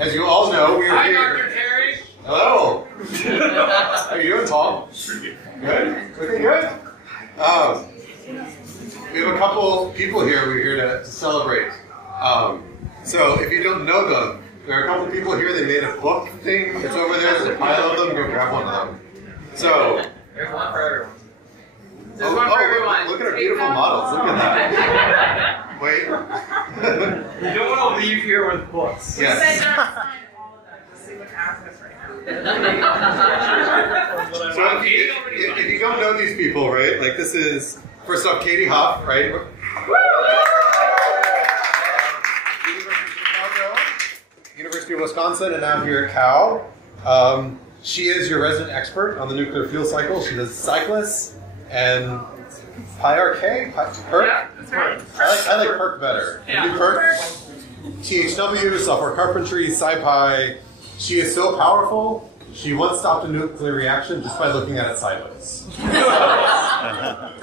as you all know, we are Hi, here. Dr. Terry. Hello. How are you doing, Tom? Good? Looking good? We have a couple people here we're here to celebrate. So if you don't know them, there are a couple people here. They made a book thing. It's over there. There's a pile of them. Go grab one of them. So. There's one for everyone. There's one for everyone. Look at our beautiful models. Look at that. Wait. You don't want to leave here with books. Yes. So if you don't know these people, right? Like this is, first off, Katie Hoff, right? University of Wisconsin, and now here at Cal. She is your resident expert on the nuclear fuel cycle. She does cyclists and PyRK? PERC? Yeah, that's right. I like PERC better. Yeah. You do PERC? THW, software carpentry, SciPy. She is so powerful, she once stopped a nuclear reaction just by looking at it sideways.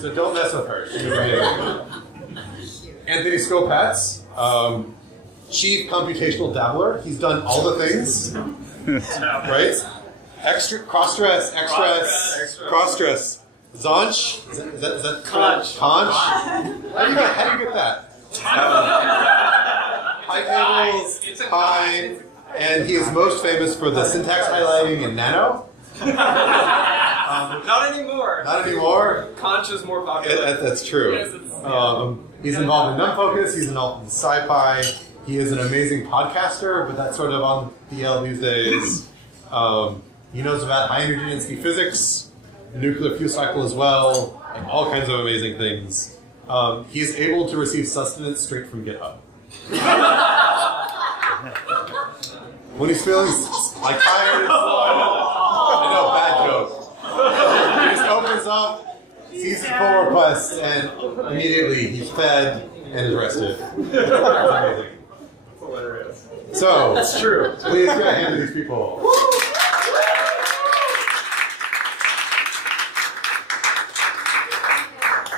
So don't mess with her. She's amazing. Anthony Skopatz, chief computational dabbler. He's done all the things, right? Extra, cross-stress, X-stress, cross-stress. Zonch? Is that Conch. Conch? How do you get that? High tables, Pine, and he is most famous for the syntax highlighting in Nano. Not anymore. Not anymore. Conch is more popular. That's true. Yes, He's involved in NumFocus, he's involved in SciPy, he is an amazing podcaster, but that's sort of on DL these days. He knows about high energy density physics, the nuclear fuel cycle as well, and all kinds of amazing things. He is able to receive sustenance straight from GitHub. When he's feeling like tired, I know, bad joke. He just opens up, sees the pull request, and immediately he's fed and is rested. That's amazing. Hilarious. So, That's true. Please give a hand to these people.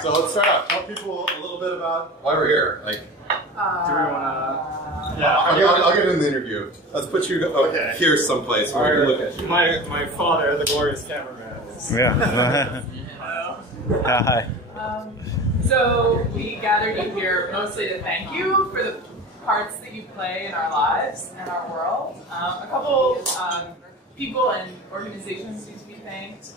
So let's start out. Tell people a little bit about why we're here. Like, Do we want to? Yeah. I'll get in the interview. Let's put you here someplace where we can look at you. My father, the glorious cameraman. Yeah. Hi. So we gathered you here mostly to thank you for the parts that you play in our lives and our world. A couple people and organizations need to be thanked.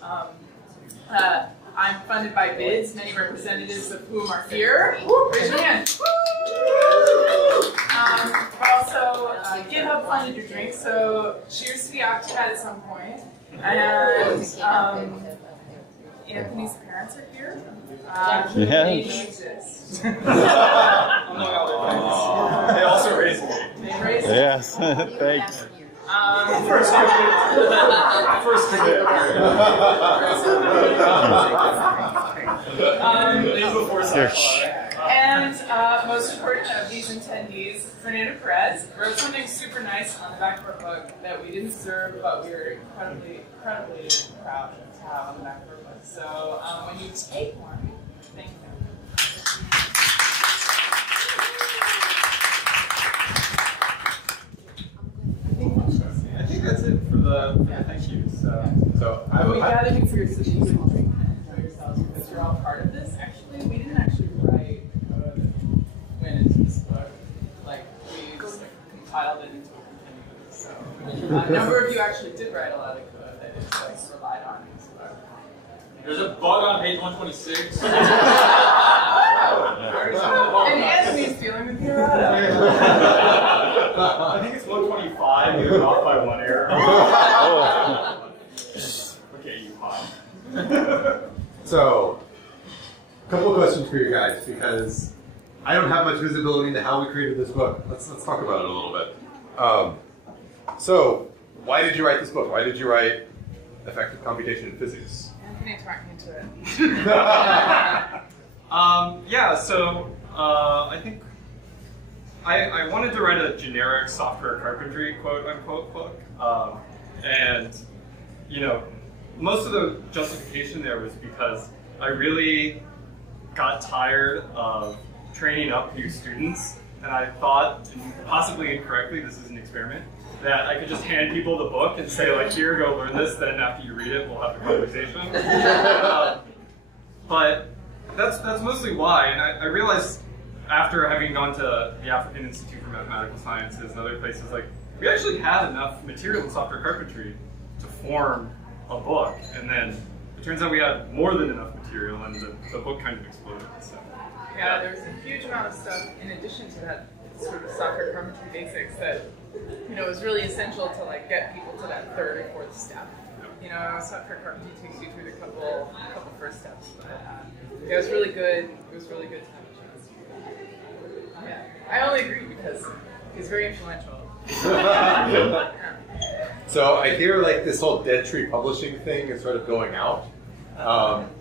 I'm funded by BIDS, many representatives of whom are here. Raise your hand. But also, GitHub funded your drink, so cheers to the Octopad at some point. And Anthony's parents are here. They don't exist. They also raised me. They raised me. Yes. Thanks. First commit. Before And most important of these attendees, Fernando Perez wrote something super nice on the back of our book that we didn't deserve, but we were incredibly proud to have on the back of our book. So when you take one, thank you. I think that's it for the thank yous. So We gathered you for your session to enjoy yourselves because you're all part of this. Actually, we didn't actually write code that went into this book. Like we just compiled it into a continuum. So a number of you actually did write a lot of code that is relied on in this book. there's a bug on page 126. And Anthony's feeling the Pirata. I think it's 125. You're off by one error. Okay, you hot. So, a couple of questions for you guys, because I don't have much visibility into how we created this book. Let's talk about it a little bit. So, why did you write this book? Why did you write Effective Computation in Physics? Anthony talked me into it. I think I wanted to write a generic software carpentry quote-unquote book. And, you know, most of the justification there was because I really got tired of training up new students and I thought, possibly incorrectly, this is an experiment, that I could just hand people the book and say, like, here, go learn this, then after you read it, we'll have a conversation. But that's mostly why, and I realized after having gone to the African Institute for Mathematical Sciences and other places, like, we actually had enough material in software carpentry to form a book, and then it turns out we had more than enough material, and the book kind of exploded. So. Yeah, there's a huge amount of stuff in addition to that sort of software carpentry basics that, you know, is really essential to like get people to that third or fourth step. You know, software carpentry takes you through the couple first steps, but yeah, it was really good. It was really good to have a chance. Yeah, I only agree because he's very influential. Yeah. So I hear like this whole Dead Tree Publishing thing is sort of going out.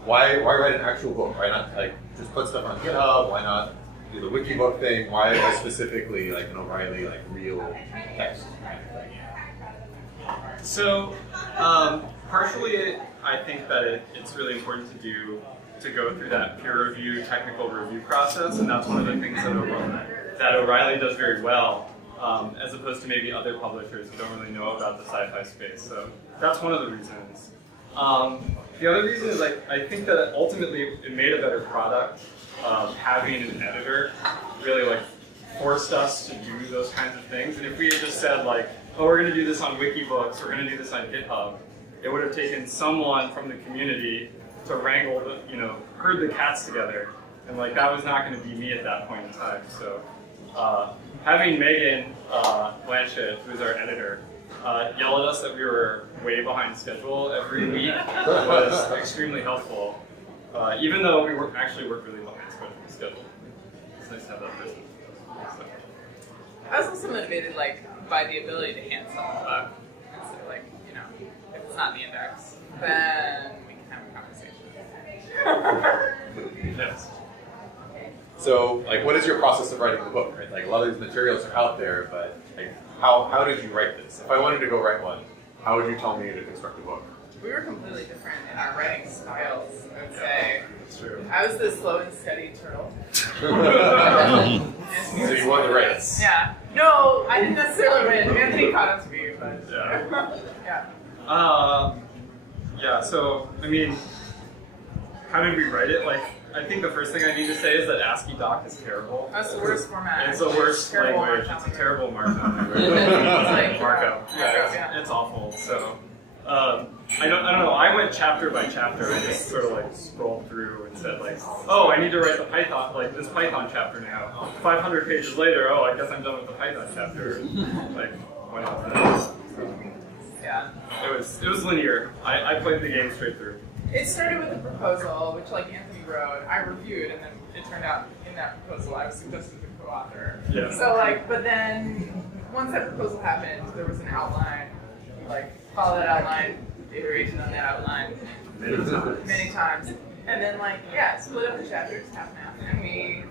Why write an actual book? Why not like just put stuff on GitHub? Why not do the Wikibook thing? Why specifically like an O'Reilly like real text? So partially, I think that it's really important to go through that peer review, technical review process, and that's one of the things that O'Reilly does very well. As opposed to maybe other publishers who don't really know about the sci-fi space. So that's one of the reasons. The other reason is I think that ultimately it made a better product. Having an editor really like forced us to do those kinds of things. And if we had just said like, oh, we're going to do this on Wikibooks, we're going to do this on GitHub, it would have taken someone from the community to wrangle the, herd the cats together. And like that was not going to be me at that point in time. So. Having Megan Blanchett, who's our editor, yell at us that we were way behind schedule every week was extremely helpful. Even though we actually worked really behind schedule. It's nice to have that person. So. I was also motivated by the ability to hand someone a book. And so if it's not in the index, then we can have a conversation. Yes. So, what is your process of writing the book, right? Like, a lot of these materials are out there, but, how did you write this? If I wanted to go write one, how would you tell me to construct a book? We were completely different in our writing styles, I would say. That's true. I was the slow and steady turtle. So you wanted to write it? Yeah. No, I didn't necessarily write it. Anthony caught up to me, but... Yeah. Yeah, so, how did we write it? I think the first thing I need to say is that ASCII doc is terrible. That's the worst format. It's the worst language. It's a terrible markdown language. Markup. Yeah, it's awful. So, I don't know. I went chapter by chapter. I just sort of scrolled through and said oh, I need to write the Python, this Python chapter now. 500 pages later, oh, I guess I'm done with the Python chapter. Went off that. So, yeah. It was linear. I played the game straight through. It started with a proposal, which Anthony wrote, I reviewed, and then it turned out in that proposal I was suggested as a co-author. Yeah. So but then once that proposal happened, there was an outline. We followed that outline, iterated on that outline many times, and then split up the chapters half and half, and we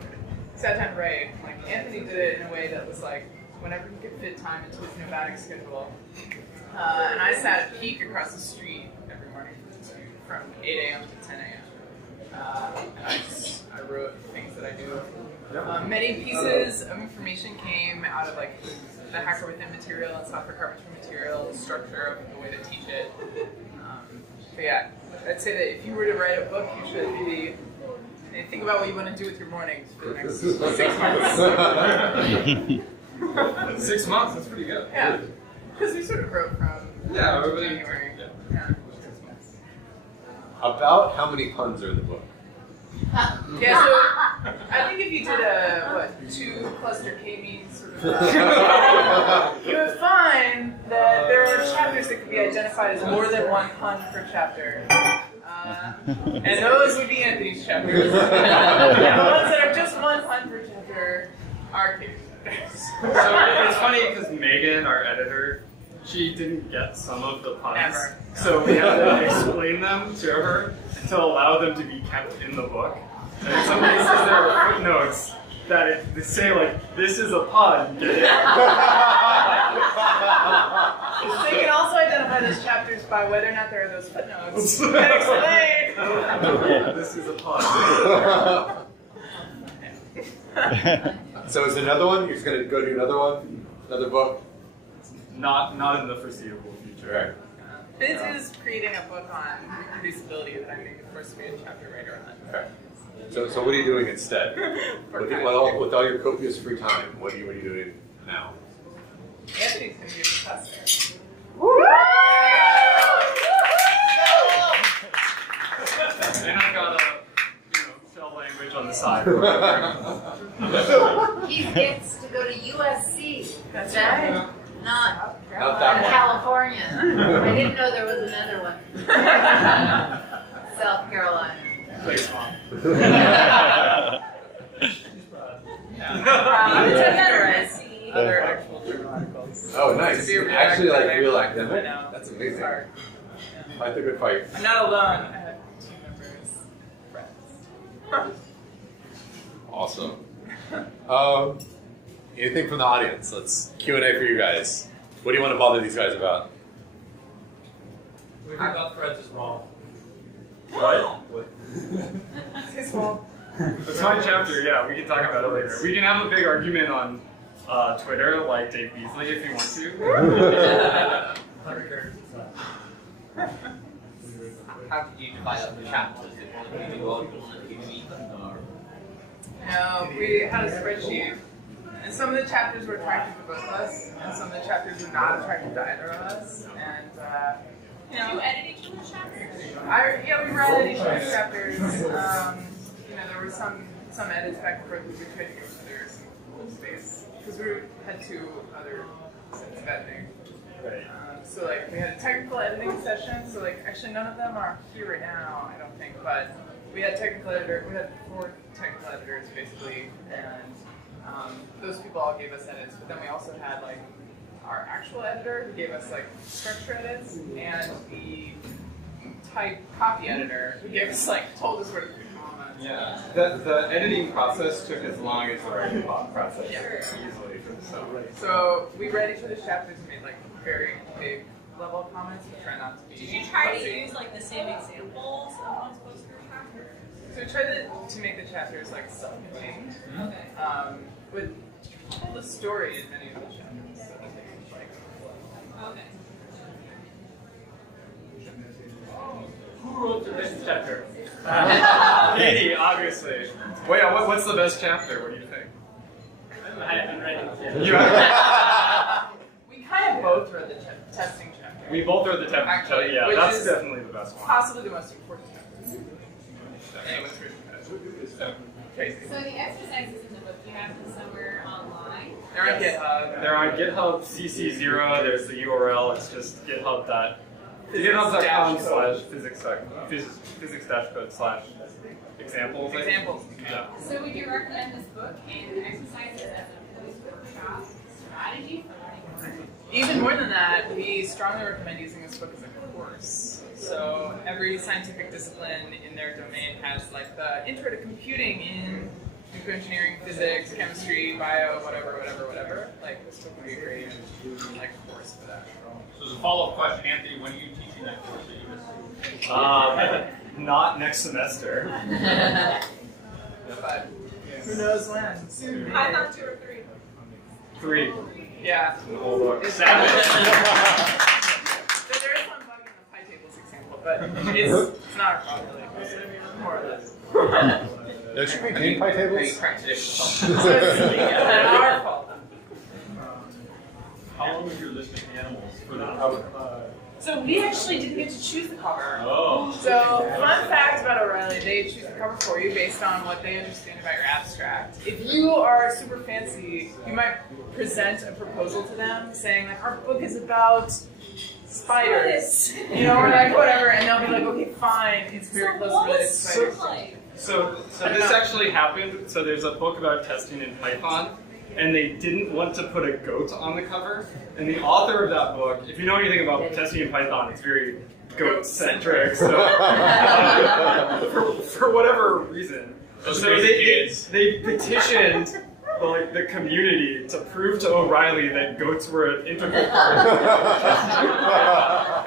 sat down to write. Anthony did it in a way that was whenever he could fit time into his nomadic schedule, and I sat at Peak across the street every morning from 8 a.m. to 10 a.m. And I wrote things that I do. Many pieces of information came out of the Hacker Within material and software carpentry material, the structure of the way to teach it. But yeah, I'd say that if you were to write a book, you should maybe think about what you want to do with your mornings for the next 6 months. 6 months, that's pretty good. Yeah, because we sort of wrote from January. Yeah. About how many puns are in the book? Yeah, so I think if you did a 2-cluster K-means sort of, you would find that there are chapters that could be identified as more than one pun per chapter. And those would be Anthony's chapters. The ones that are just one pun per chapter are Katie's chapters. So it's funny because Megan, our editor, she didn't get some of the puns. Never. So we had to explain them to her to allow them to be kept in the book. And in some cases there are footnotes that they say this is a pun. Get it? They can also identify those chapters by whether or not there are those footnotes that explain. This is a pun. So is another one? You're just going to go do another one? Another book? Not in the foreseeable future. Biz is creating a book on reproducibility that I'm going to force to be a chapter writer on. Okay. So what are you doing instead? with all your copious free time, what are you doing now? Anthony's going to be a professor. And I've got a shell language on the side. He gets to go to USC. That's right. right. Not that one. California. I didn't know there was another one. South Carolina. Thanks, Mom. I'm other actual journal articles. Oh, nice. To be a real Actually, like academic. real I academic? know. That's amazing. Sorry. Fight the good fight. I'm not alone. I have team members, friends. Awesome. Anything from the audience? Let's Q&A for you guys. What do you want to bother these guys about? We thought threads is wrong. What? It's small. It's my chapter, yeah, we can talk about it later. We can have a big argument on Twitter, like Dave Beasley, if you want to. 100 characters. How did you divide up the chapters? Did one of you do all, one of you eat them, or? No, we had a spreadsheet. And some of the chapters were attractive to both of us, and some of the chapters were not attractive to either of us. And, Did you edit each of the chapters? we read each of the chapters. There were some edits back and forth. We tried to give each other some cool space. Because we had two other sets of editing. Right. So we had a technical editing session. So actually none of them are here right now, I don't think. But we had 4 technical editors basically, and those people all gave us edits. But then we also had our actual editor who gave us structure edits, and the type copy editor who gave us told us where to put comments. Yeah, the editing process took as long as the writing process. Yeah. Easily. So we read each other's chapters and made very big level comments and try not to be. Did you try fussy. to use the same examples of what's supposed to be chapter? So we tried to make the chapters self-contained, with tell the story in many of the chapters. So that they Okay. Who wrote the best chapter? Katie, obviously. Wait, what's the best chapter? What do you think? I haven't read it yet. You have we kind of both read the testing chapter. We both read the chapter. Actually, Yeah, which that's is definitely the best one. Possibly the most important chapter. Anyways, crazy. So the exercises in the book, you have them somewhere online? They're on GitHub. They're on GitHub CC0. There's the URL. It's just github.com/physics-code/examples. Examples. Yeah. So would you recommend this book and exercises as a post-workshop strategy for learning? Even more than that, we strongly recommend using this book as a course. So every scientific discipline in their domain has the intro to computing in nuclear engineering, physics, chemistry, bio, whatever. This book would be a great course for that. So as a follow-up question, Anthony, when are you teaching that course at USC? Not next semester. But who knows when? Soon. I thought 2 or 3. 3. Yeah. Oh, look. Savage. So there is one bug in the pi tables example, but it's not a problem really. More or less. There should be game pi tables. So it's not our fault. How long was your list of animals for that? So we actually didn't get to choose the cover. Oh. So fun fact about O'Reilly, they choose the cover for you based on what they understand about your abstract. If you are super fancy, you might present a proposal to them saying our book is about spiders, or whatever, and they'll be okay, fine, it's very close related to spiders. So this actually happened. So there's a book about testing in Python, and they didn't want to put a goat on the cover. And the author of that book, if you know anything about testing in Python, it's very goat-centric. So for whatever reason, Those so they petitioned the community to prove to O'Reilly that goats were an integral part of the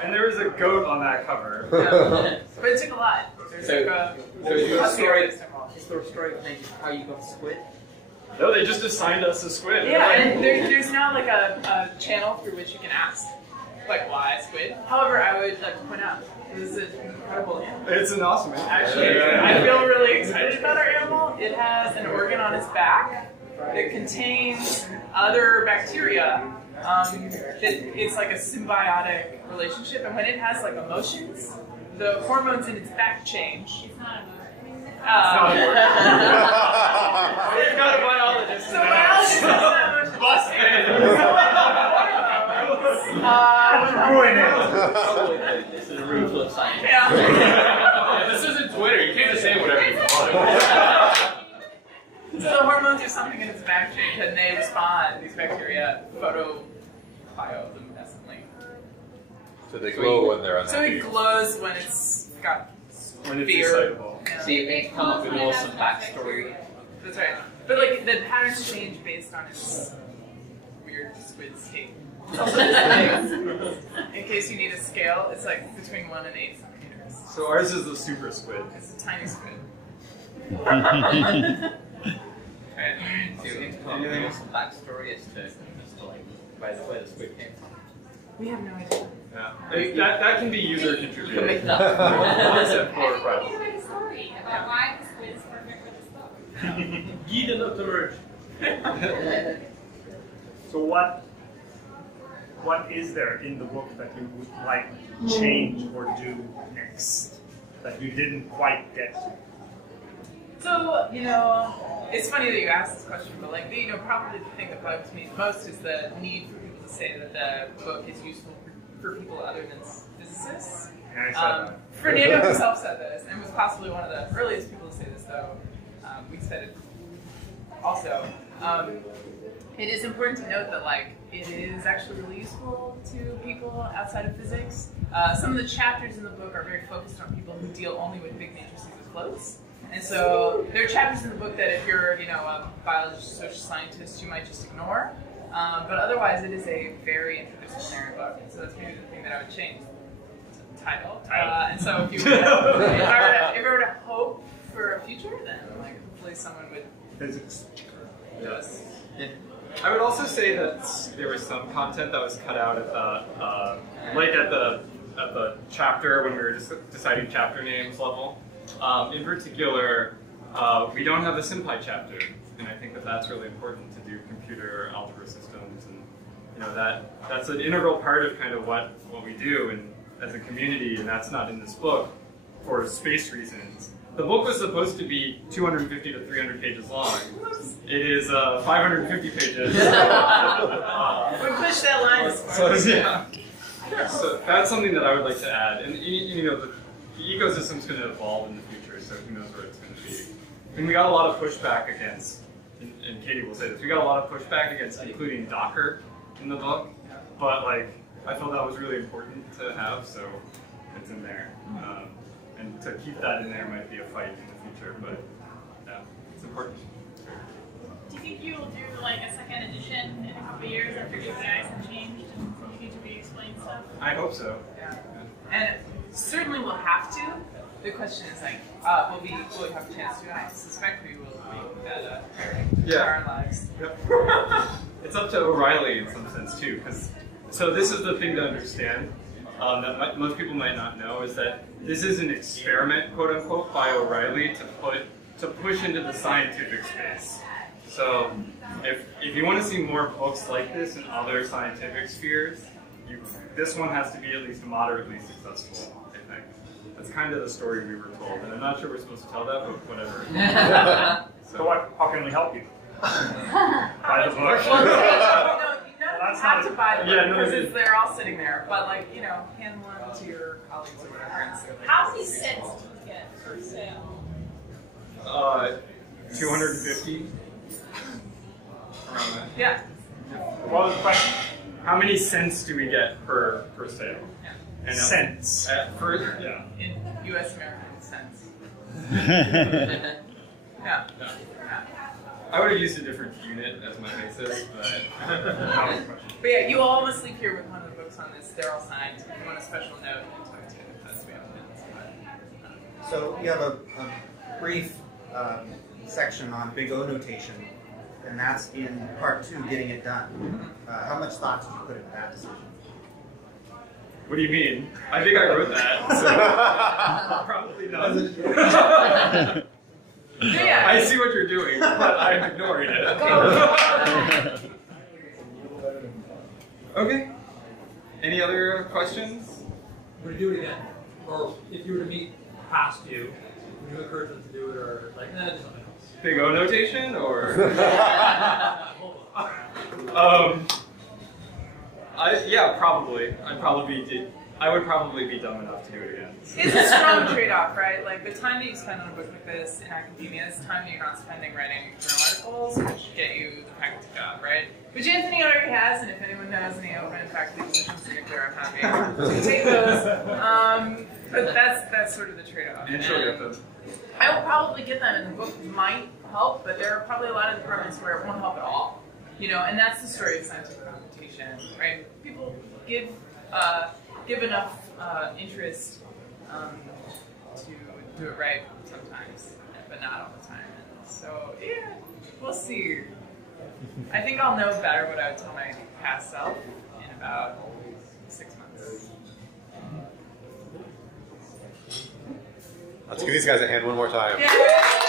and there was a goat on that cover. Yeah. But it took a lot. There's So your story involved. is there a story of how you got squid? No, they just assigned us a squid. Yeah, and there's now like a channel through which you can ask, like, why squid? However, I would like to point out, this is an incredible animal. It's an awesome animal. Actually, I feel really excited about our animal. It has an organ on its back that contains other bacteria. It's like a symbiotic relationship, and when it has like emotions, the hormones in its back change. It's not emotion. We've got a biologist. So biologists have emotions. This is a room full of science. Yeah. This isn't Twitter. You can't just say whatever you want. So the hormones or something in its back change, and they respond. These bacteria bioluminescently. So they glow when they're So unhappy. it glows when it's got When it's fear. excitable. Yeah. See, they come up with a little some backstory. That's right. But like the patterns change based on its weird squid state. In case you need a scale, it's like between 1 and 8 centimeters. So ours is the super squid. It's a tiny squid. So you come up with a little some backstory as to like where the squid came from. We have no idea. Yeah. That can be user You can make contributed. that up. Except for I think requests. you have a story about why the squid is perfect for this book. Guy de notre merge. So what is there in the book that you would like to change or do next that you didn't quite get to? So, you know, it's funny that you asked this question, but like, you know, probably the thing that bugs me the most is the need for people to say that the book is useful for people other than physicists. And I said that. Fernando himself said this, and was possibly one of the earliest people to say this, though. We said it also. It is important to note that, like, it is actually really useful to people outside of physics. Some of the chapters in the book are very focused on people who deal only with big matrices of floats. And so there are chapters in the book that if you're, you know, a biologist, social scientist, you might just ignore. But otherwise, it is a very interdisciplinary book. And so that's maybe the thing that I would change. Title. And so if I were to hope for a future, then like hopefully someone would. Physics. Yes. I would also say that there was some content that was cut out at the chapter when we were deciding chapter names level. In particular, we don't have a SymPy chapter, and I think that that's really important to do computer algebra systems, and you know that's an integral part of kind of what we do and as a community, and that's not in this book for space reasons. The book was supposed to be 250 to 300 pages long. It is 550 pages. We pushed that line. So that's something that I would like to add. And you know, the ecosystem's going to evolve in the future, so who knows where it's going to be. And we got a lot of pushback against, and Katie will say this, we got a lot of pushback against including Docker in the book, but like, I felt that was really important to have, so it's in there. And to keep that in there might be a fight in the future, but yeah, it's important. Do you think you will do like a second edition in a couple of years after APIs have changed and you need to re-explain stuff? I hope so. Yeah. And certainly we'll have to. The question is like, will we have a chance to? I suspect we will make that in our lives. Yep. It's up to O'Reilly in some sense too, because so this is the thing to understand that most people might not know is that this is an experiment, quote unquote, by O'Reilly to push into the scientific space. So if you want to see more books like this in other scientific spheres, this one has to be at least moderately successful, I think. That's kind of the story we were told, and I'm not sure we're supposed to tell that, but whatever. So how can we help you? Buy the book. Well, you have to buy them because they're all sitting there. But like, you know, hand one to your colleagues or whatever. And so How many cents do you get per sale? 250. Yeah. What was the question? How many cents do we get per sale? Yeah. And Cents. Yeah. In U.S. American cents. Yeah. Yeah. I would have used a different unit as my basis, but. But yeah, you all must leave here with one of the books on this. They're all signed. If you want a special note, you can talk to us. We have minutes. So you have a brief section on Big O notation. and that's in part 2, getting it done. How much thought did you put into that decision? What do you mean? I think I wrote that. So probably not. Yeah. I see what you're doing, but I'm ignoring it. Okay. Any other questions? Would you do it again? Or if you were to meet past you, would you encourage them to do it, or like, nah, do something else? Big O notation, or? Yeah, probably. I would probably be dumb enough to do it again. It's a strong trade-off, right? Like the time that you spend on a book like this in academia is time that you're not spending writing journal articles, which get you the faculty job, right? Which Anthony already has, and if anyone knows any open faculty positions in nuclear, I'm happy to take those. But that's sort of the trade-off. And she'll get them. I will probably get them, and the book might help, but there are probably a lot of departments where it won't help at all. You know, and that's the story of scientific computation, right? People give enough interest to do it right sometimes, but not all the time. And so, yeah, we'll see. I think I'll know better what I would tell my past self in about 6 months. Let's give these guys a hand one more time. Yeah.